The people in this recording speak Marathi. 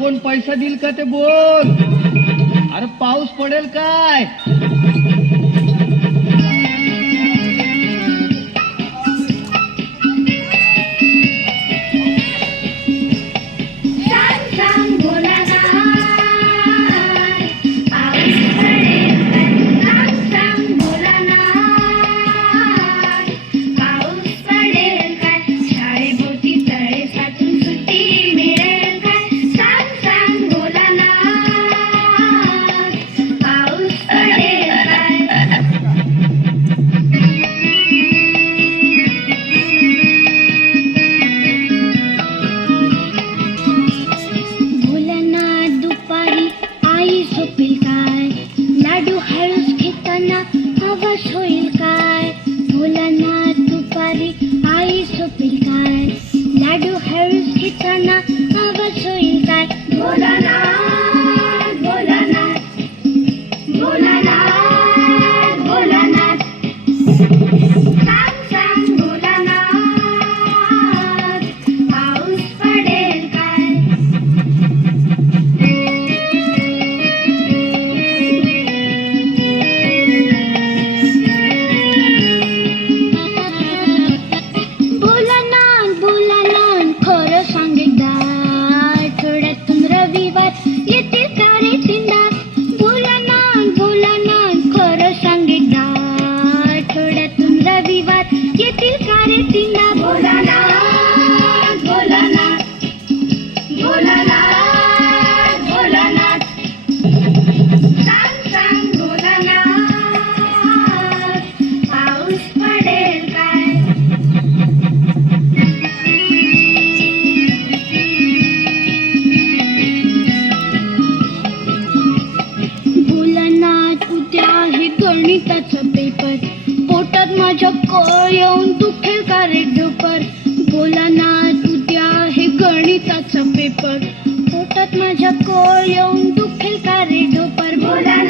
कोण पैसा देईल का ते बोल. अरे पाऊस पडेल काय? गणिताचा पेपर पोटात माझ्या कळ येऊन दुखेल का रे डोपर. बोला ना उद्या आहे गणिताचा पेपर पोटात माझ्या कळ येऊन दुखेल का रे डोपर. बोला